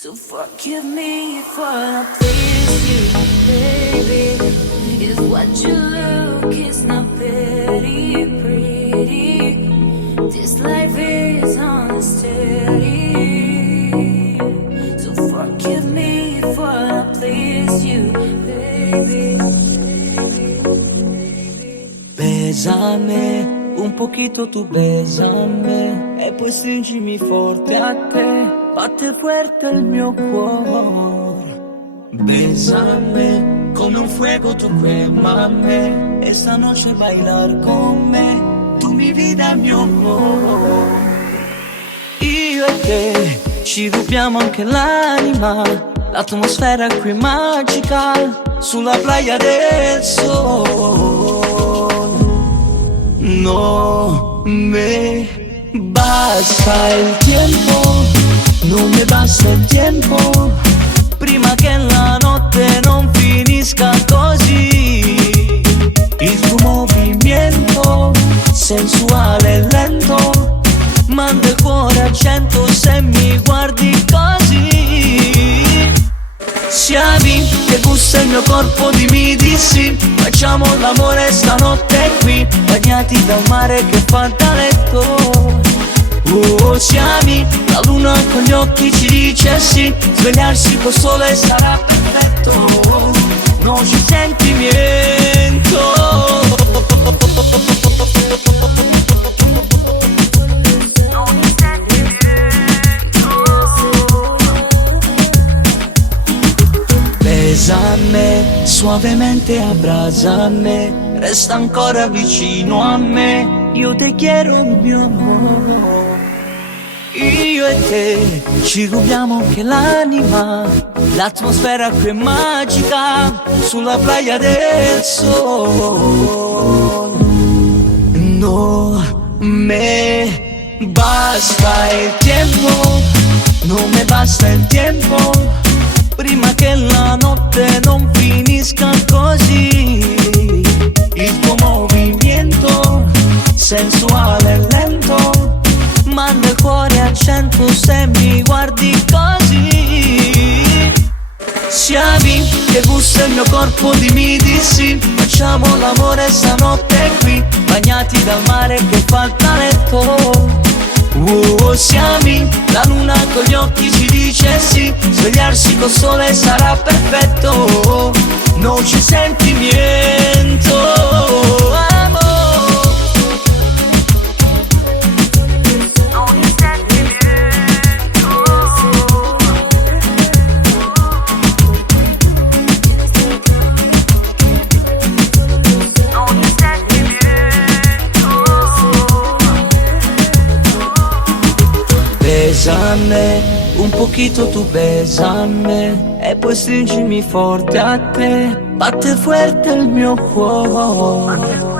So forgive me if all I please you, baby. Is what you look, it's not very pretty. This life is unsteady. So forgive me if all I please you, baby. Bésame, un poquito tú bésame e poi stringimi forte a te, batte fuerte il mio cuore. Bésame, come un fuego tu quémame, esta noche bailar con me, tu mi vida, mio amore. Io e te ci rubiamo anche l'anima, l'atmosfera qui è magica, sulla playa del sol. No me basta el tiempo, non me basta il tempo, prima che la notte non finisca così. Il tuo movimento sensuale e lento manda il cuore a 100 se mi guardi così. Siami che gusta il mio corpo, dimmi di sì. Facciamo l'amore stanotte qui, bagnati dal mare che fa da letto. Oh, siami, la luna con gli occhi ci dice sì. Svegliarsi col sole sarà perfetto. Non ci senti niente. Bésame, suavemente abrázame, resta ancora vicino a me, io te quiero mio amore. Io e te ci rubiamo anche l'anima, l'atmosfera qui è magica, sulla playa del sol. No me basta il tempo, non me basta il tempo, prima che la notte non finisca così. Il tuo movimento sensuale e lento manda il cuore a 100 se mi guardi così. Siami che gusta il mio corpo, dimmi di sì. Facciamo l'amore stanotte qui, bagnati dal mare che fa da letto. Oh, siami, la luna con gli occhi ci dice sì. Svegliarsi col sole sarà perfetto. Non ci senti niente, amore. Non ci senti niente. Non ci senti niente. Bésame, un poquito tu bésame e poi stringimi forte a te, batte fuerte il mio cuore.